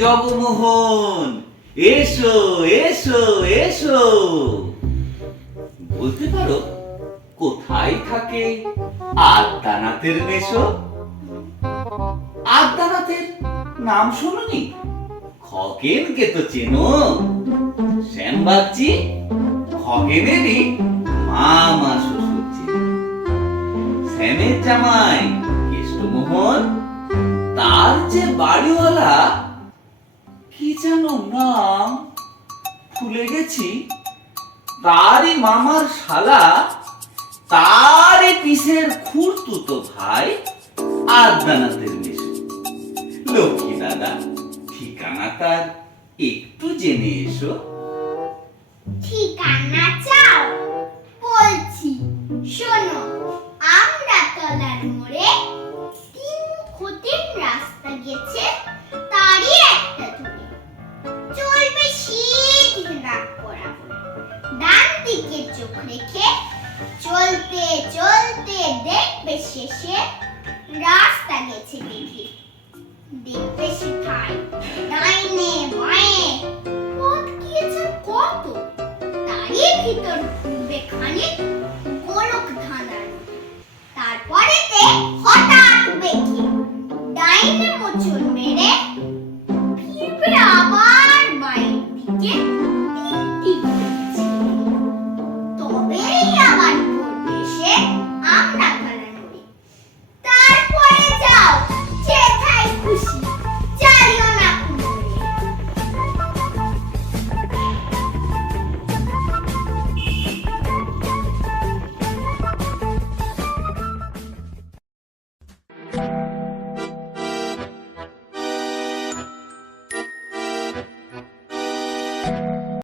জগমোহন। এসো এসো এসো। বলতে পারো, কোথায় থাকে আদ্যানাথের মেশো? আদ্যানাথের নাম শুনুনি? খগেনকে তো চেনো। শ্যাম বাগচি খগেনেরই মামা শ্বশুর শ্যামের জামাই কেষ্টমোহন তার যে বাড়িওয়ালা, কি যেন নাম ভুলে গেছি। তারই মামার শালা, তারই পিসের খুঁড়তুতো ভাই আদনাথের মেশো লক্ষ্মী দাদা, ঠিকানা তার একটু জেনে এসো। ঠিকানা গেছে, তারই একটা চলবে নাক বরাবর ডান দিকে চোখ রেখে চলতে চলতে দেখবে শেষে রাস্তা গেছে দেখে। দেখবে সেটাই ডাইনে, বাঁয়ে, পথ গিয়েছে কত? তারই ভিতর ঘুরবে খানিক Chưa